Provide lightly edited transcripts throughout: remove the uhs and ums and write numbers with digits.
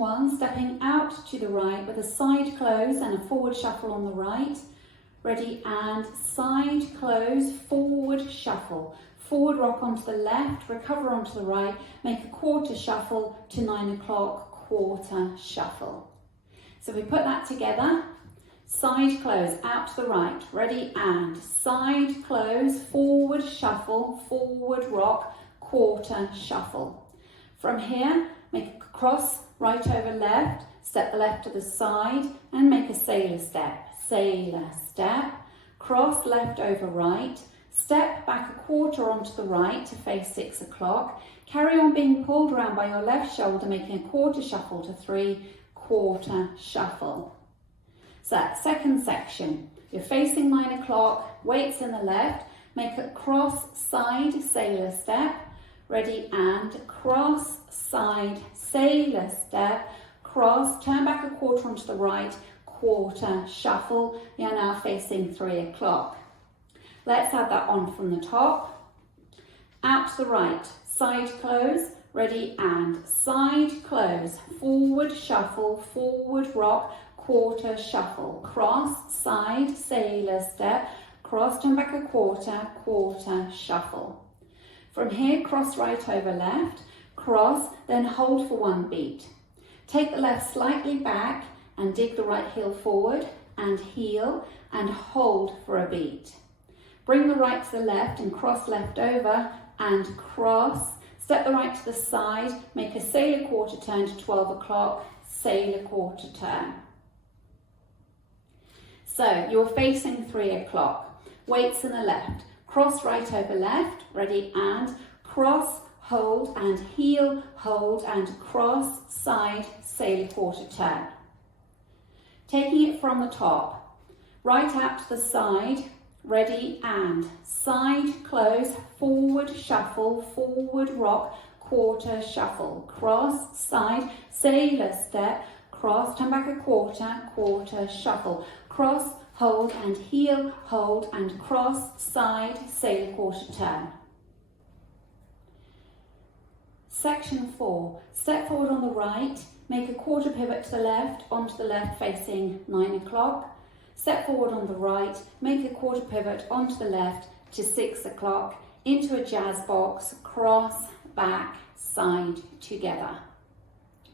1, stepping out to the right with a side close and a forward shuffle on the right. Ready, and side close, forward shuffle. Forward rock onto the left, recover onto the right, make a quarter shuffle to 9 o'clock, quarter shuffle. So we put that together. Side close, out to the right, ready, and side close, forward shuffle, forward rock, quarter shuffle. From here, make a cross, right over left, step the left to the side and make a sailor step, cross left over right, step back a quarter onto the right to face 6 o'clock, carry on being pulled around by your left shoulder, making a quarter shuffle to 3, quarter shuffle. So second section, you're facing 9 o'clock, weights in the left, make a cross side sailor step, ready, and cross side sailor step, cross, turn back a quarter onto the right, quarter shuffle. You're now facing 3 o'clock. Let's add that on from the top. Out to the right, side close, ready, and side close, forward shuffle, forward rock, quarter shuffle, cross, side, sailor step, cross, turn back a quarter, quarter shuffle. From here, cross right over left, cross, then hold for 1 beat. Take the left slightly back and dig the right heel forward and heel and hold for a beat. Bring the right to the left and cross left over and cross. Step the right to the side, make a sailor quarter turn to 12 o'clock, sailor quarter turn. So you're facing 3 o'clock, weights in the left, cross right over left, ready, and cross, hold and heel, hold and cross, side, sailor quarter turn. Taking it from the top, right out to the side, ready, and side close, forward shuffle, forward rock, quarter shuffle, cross, side, sailor step, cross, turn back a quarter, quarter shuffle, cross, hold and heel, hold and cross, side, sailor quarter turn. Section 4, step forward on the right, make a quarter pivot to the left, onto the left facing 9 o'clock. Step forward on the right, make a quarter pivot onto the left to 6 o'clock, into a jazz box, cross, back, side, together.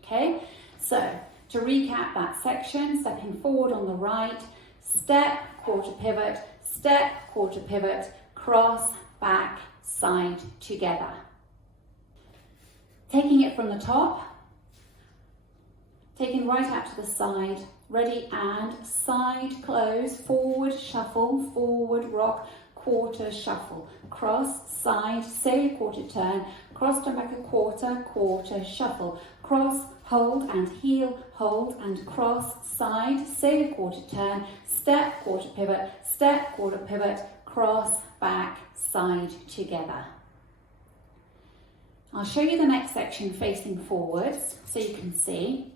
Okay, so to recap that section, stepping forward on the right, step, quarter pivot, cross, back, side, together. Taking it from the top, taking right out to the side, ready, and side close, forward shuffle, forward rock, quarter shuffle, cross, side, sailor quarter turn, cross, turn back a quarter, quarter shuffle, cross, hold and heel, hold and cross, side, sailor quarter turn, step, quarter pivot, cross, back, side, together. I'll show you the next section facing forwards so you can see.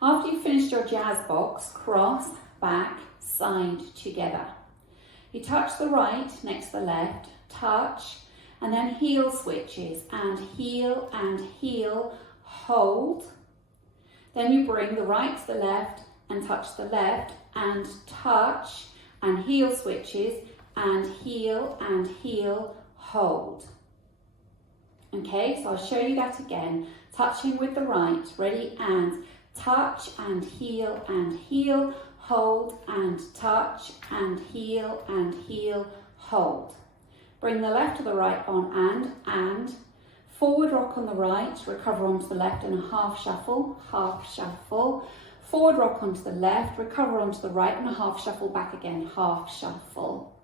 After you've finished your jazz box, cross, back, side, together. You touch the right next to the left, touch, and then heel switches, and heel, hold. Then you bring the right to the left and touch the left, and touch, and heel switches, and heel, hold. Okay, so I'll show you that again. Touching with the right, ready, and touch, and heel, hold, and touch, and heel, hold. Bring the left to the right on, and forward rock on the right, recover onto the left in a half shuffle, forward rock onto the left, recover onto the right and a half shuffle, back again, half shuffle.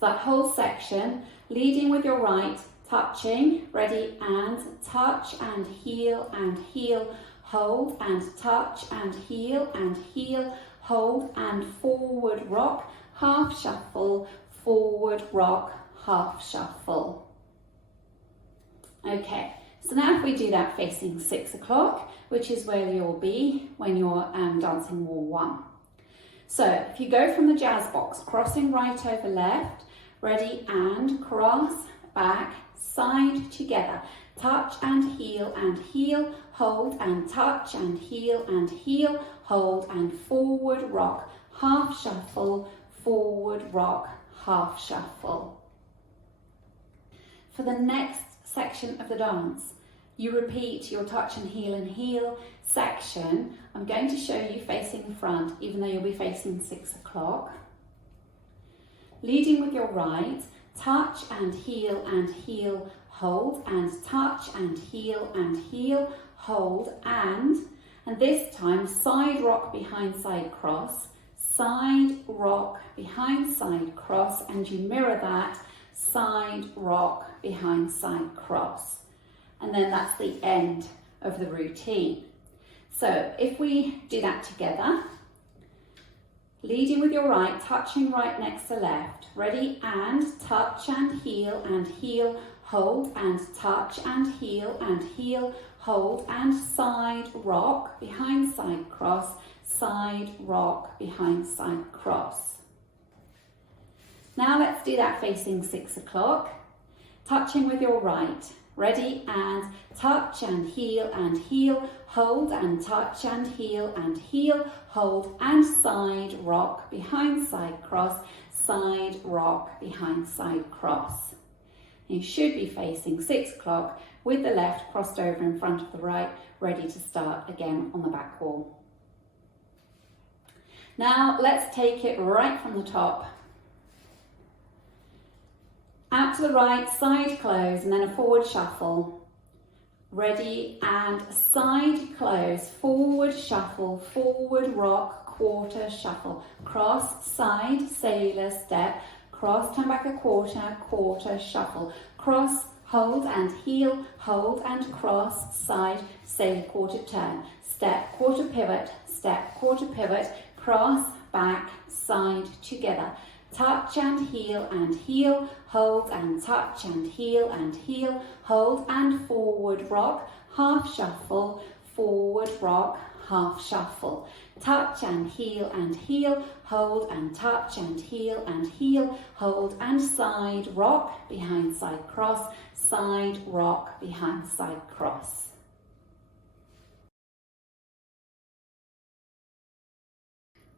So that whole section, leading with your right, touching, ready, and touch, and heel, hold, and touch, and heel, hold, and forward rock, half shuffle, forward rock, half shuffle. Okay, so now if we do that facing 6 o'clock, which is where you'll be when you're dancing wall 1. So if you go from the jazz box, crossing right over left, ready, and cross, back, side, together. touch and heel, hold and touch and heel, hold and forward rock, half shuffle, forward rock, half shuffle. For the next section of the dance, you repeat your touch and heel section. I'm going to show you facing front, even though you'll be facing 6 o'clock. Leading with your right, touch and heel, hold and touch and heel, hold and this time side rock behind side cross, side rock behind side cross, and you mirror that, side rock behind side cross. And then that's the end of the routine. So if we do that together, leading with your right, touching right next to left, ready, and touch and heel, hold and touch and heel, hold and side rock behind side cross, side rock behind side cross. Now let's do that facing 6 o'clock, touching with your right, ready, and touch and heel, hold and touch and heel, hold and side rock behind side cross, side rock behind side cross. You should be facing 6 o'clock with the left crossed over in front of the right, ready to start again on the back wall. Now let's take it right from the top. Out to the right, side close, and then a forward shuffle. Ready, and side close, forward shuffle, forward rock, quarter shuffle. Cross, side, sailor step, cross, turn back a quarter, quarter shuffle. Cross, hold and heel, hold and cross, side, sailor quarter turn. Step, quarter pivot, step, quarter pivot, cross, back, side, together. Touch and heel, hold and touch and heel, hold and forward rock, half shuffle, forward rock, half shuffle. Touch and heel, hold and touch and heel, hold and side rock, behind side cross, side rock, behind side cross.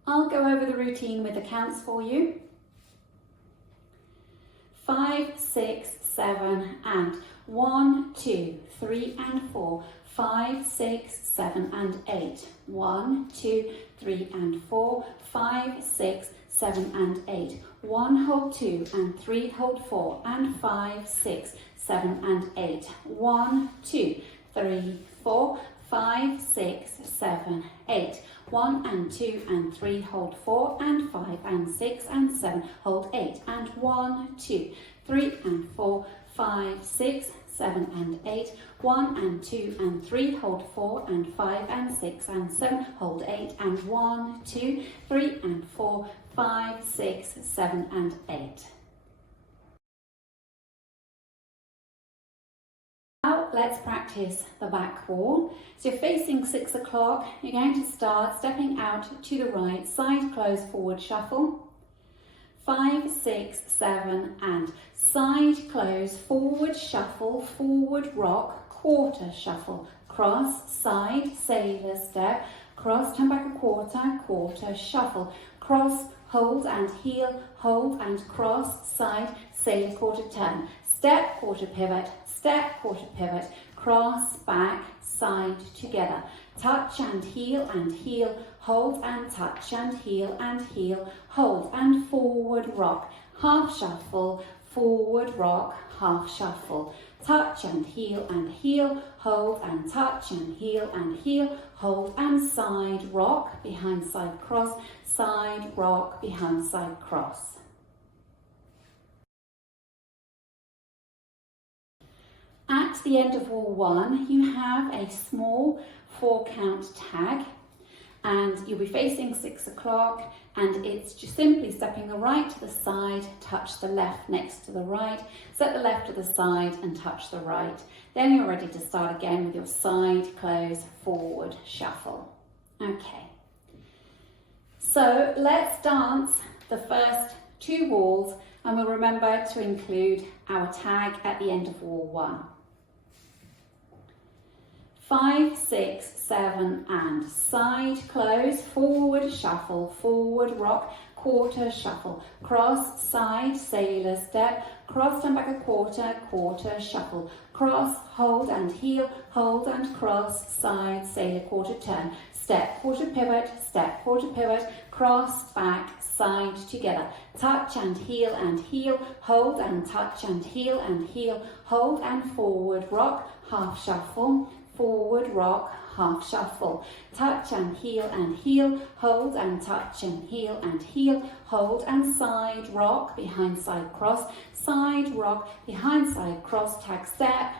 I'll go over the routine with the counts for you. 5, 6, 7, and 1, 2, 3, and 4, 5, 6, 7, and 8, 1, 2, 3, and 4, 5, 6, 7, and 8, 1, hold 2, and 3, hold 4, and 5, 6, 7, and 8, 1, 2, 3, 4, 5, 6, 7, 8, 1 and 2 and 3, hold 4 and 5 and 6 and 7, hold 8 and 1, 2, 3 and 4, 5, 6, 7 and 8, 1 and 2 and 3, hold 4 and 5 and 6 and 7, hold 8 and 1, 2, 3 and 4, 5, 6, 7 and 8. Now let's practice the back wall. So you're facing 6 o'clock, you're going to start stepping out to the right, side close, forward shuffle, 5, 6, 7, and side close, forward shuffle, forward rock, quarter shuffle, cross, side, sailor step, cross, turn back a quarter, quarter shuffle, cross, hold and heel, hold and cross, side, sailor quarter turn, step, quarter pivot, step, quarter pivot, cross, back, side, together, touch and heel, hold and touch and heel, hold and forward rock, half shuffle, forward rock, half shuffle, touch and heel, hold and touch and heel, hold and side rock, behind side cross, side rock, behind side cross. At the end of wall 1, you have a small 4-count tag, and you'll be facing 6 o'clock, and it's just simply stepping the right to the side, touch the left next to the right, set the left to the side and touch the right. Then you're ready to start again with your side close, forward shuffle. Okay, so let's dance the first 2 walls, and we'll remember to include our tag at the end of wall 1. 5, 6, 7 and side close, forward shuffle, forward rock, quarter shuffle, cross, side, sailor step, cross and back a quarter, quarter shuffle, cross, hold and heel, hold and cross, side, sailor, quarter turn, step, quarter pivot, cross, back, side together, touch and heel, hold and touch and heel, hold and forward rock, half shuffle, forward rock, half shuffle, touch and heel, hold and touch and heel, hold and side rock, behind side cross, side rock, behind side cross, tag step,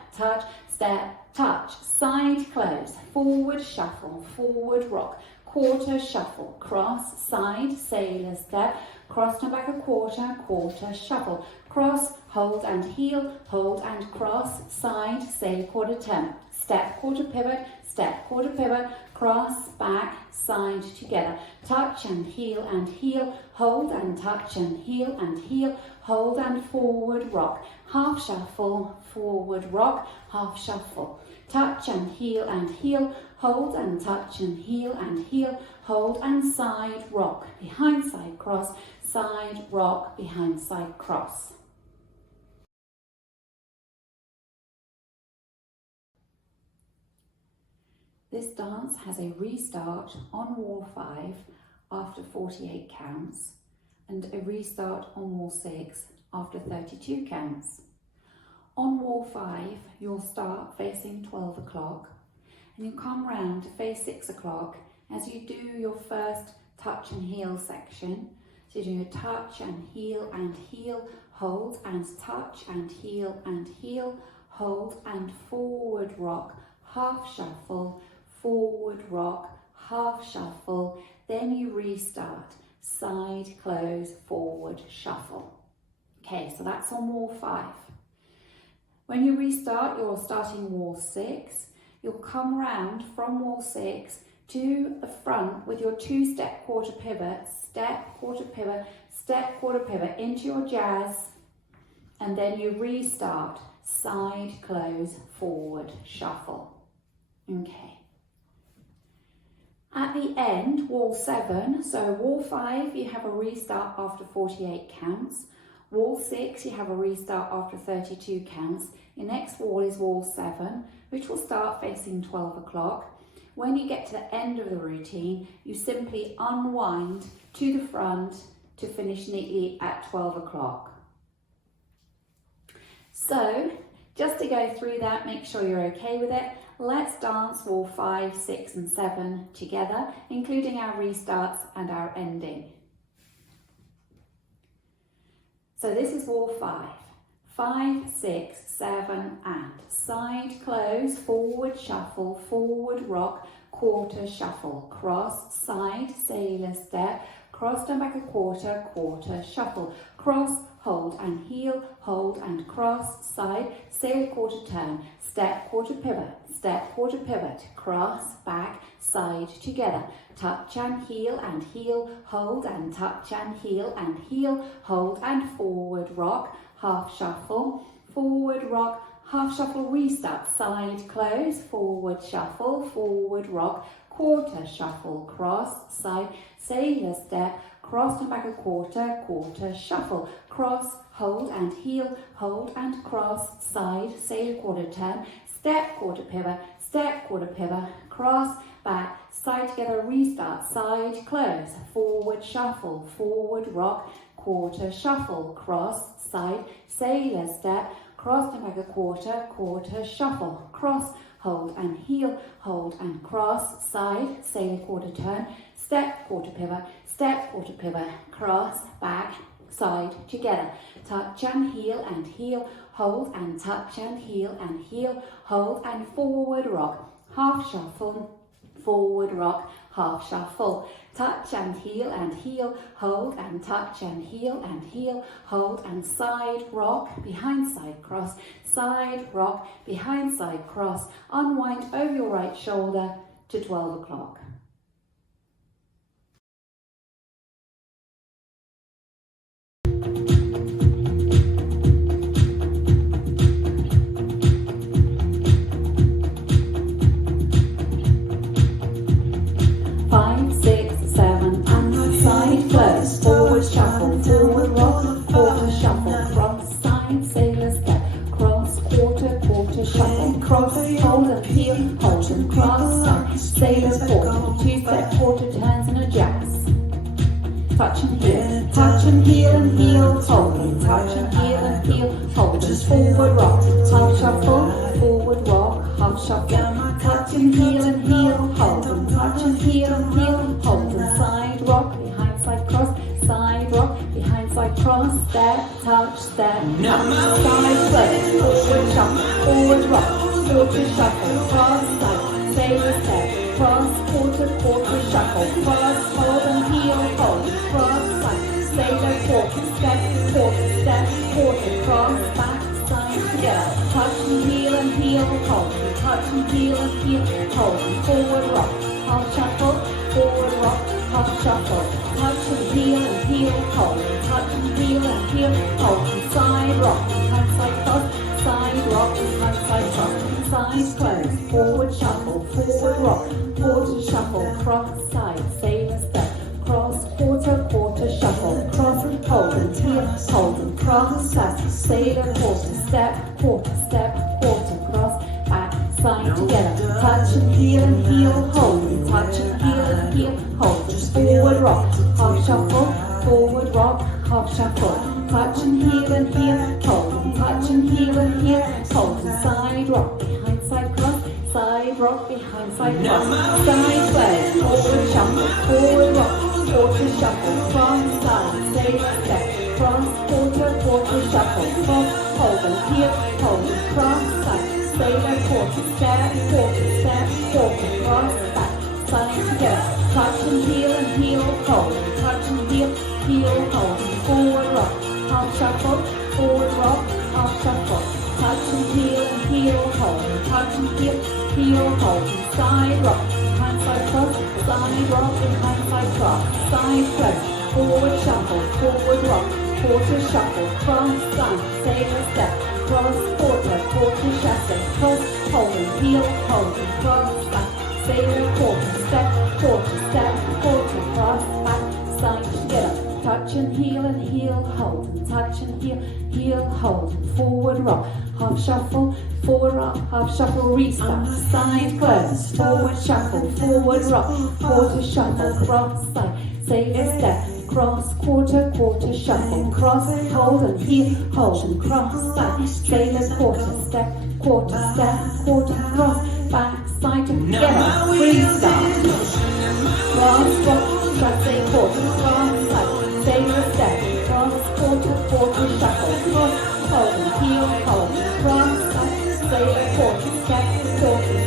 touch, side close, forward shuffle, forward rock, quarter shuffle, cross, side, sailor step, cross and back a quarter, quarter shuffle, cross, hold and heel, hold and cross, side, sailor, quarter turn, step, quarter pivot, cross, back, side together, touch and heel, hold and touch and heel, hold and forward rock, half shuffle, forward rock, half shuffle, touch and heel, hold and touch and heel, hold and side rock, behind side cross, side rock, behind side cross. This dance has a restart on wall 5 after 48 counts and a restart on wall 6 after 32 counts. On wall 5, you'll start facing 12 o'clock and you'll come round to face 6 o'clock as you do your first touch and heel section. So you do a touch and heel, hold and touch and heel, hold and forward rock, half shuffle, forward rock, half shuffle, then you restart, side close, forward shuffle. Okay, so that's on wall 5. When you restart, you're starting wall 6. You'll come round from wall 6 to the front with your 2-step quarter pivot, step, quarter pivot into your jazz, and then you restart, side close, forward shuffle. Okay. At the end, wall 7, so wall 5, you have a restart after 48 counts. Wall 6, you have a restart after 32 counts. Your next wall is wall 7, which will start facing 12 o'clock. When you get to the end of the routine, you simply unwind to the front to finish neatly at 12 o'clock. So, just to go through that, make sure you're okay with it. Let's dance wall 5, 6 and 7 together, including our restarts and our ending. So this is wall 5. 5, 6, 7 and side close, forward shuffle, forward rock, quarter shuffle, cross, side, sailor step, cross and back a quarter, quarter shuffle, cross, hold and heel, hold and cross, side, sailor quarter turn, step, quarter pivot, cross, back, side together, touch and heel, hold and touch and heel, hold and forward rock, half shuffle, forward rock, half shuffle, restart, side close, forward shuffle, forward rock, quarter shuffle, cross, side, sailor step, cross and back a quarter, quarter shuffle, cross, hold and heel, hold and cross, side, sailor quarter turn, step, quarter pivot, cross, back, side together, restart, side close, forward shuffle, forward rock, quarter shuffle, cross, side, sailor step, cross and back a quarter, quarter shuffle, cross, hold and heel, hold and cross, side, sailor quarter turn, step, quarter pivot, cross, back, side together, touch and heel, hold and touch and heel, hold and forward rock, half shuffle, forward rock, half shuffle, touch and heel, hold and touch and heel, hold and side rock, behind side cross, side rock, behind side cross, unwind over your right shoulder to 12 o'clock. quarter shuffle, cross, hold and heel, hold and cross, side, sailor quarter, two-step quarter turns and a jazz. Touch and heel and heel, hold and touch and heel, hold and forward rock, half shuffle, forward rock, half shuffle, touch and heel, hold and touch and heel, hold and side rock, behind side cross, side rock, behind side cross, step, touch, step, side play, forward shuffle, forward rock, quarter shuffle, cross side, sailor step, cross, quarter shuffle, cross, hold and heel, hold, cross side, sailor quarter, step, cross, back, side together, touch and heel, hold, touch and heel, hold, forward rock, half shuffle, forward rock, half shuffle, touch and heel, hold, touch and heel, hold, side rock, behind side cross, side rock, behind side cross, side close, forward shuffle, forward rock, quarter shuffle, cross side, sailor step, cross, quarter shuffle, cross, hold and heel, hold and cross, step, sailor quarter, step, quarter, cross, back, side together, touch and heel, hold, touch and heel, hold, forward rock, half shuffle, forward rock, half shuffle, touch and heel, hold, touch and heel, hold, side rock, behind side cross, side rock, behind side cross, side play, forward shuffle, forward rock, quarter shuffle, cross side, sailor step, cross, quarter shuffle, cross, hold and heel, hold, cross side, sailor quarter, step, quarter, cross back, side together, touch and heel, hold, touch and heel, hold, forward rock, half shuffle, forward rock, half shuffle, touch and heel, hold, touch and heel, hold, side rock, behind side cross, side rock, behind side cross, side play, forward shuffle, forward rock, quarter shuffle, cross side, sailor step, cross, quarter shuffle, cross, hold and heel, hold, cross back, sailor quarter, step, quarter, cross back, side together, touch and heel, hold, and touch and heel, hold, forward rock, half shuffle, forward rock, half shuffle, restart, side close, forward shuffle, forward rock, quarter shuffle, cross side, sailor step, cross, quarter shuffle, cross, hold and heel, hold and cross side, sailor quarter, step, quarter, cross, back, side together, restart, cross, rock, side, quarter, cross side, sailor step, cross, quarter shuffle, cross, hold and heel, hold, cross side, sailor quarter, step, quarter,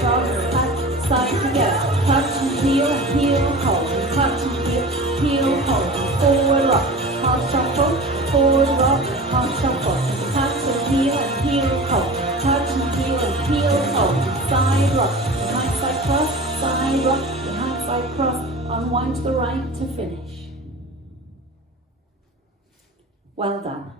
cross, back, side together, touch and heel, hold, touch and heel, hold, forward rock, half shuffle, forward rock, half shuffle, touch and heel, hold, touch and heel, hold, side rock, behind side cross, side rock, behind side cross, unwind to the right to finish. Well done.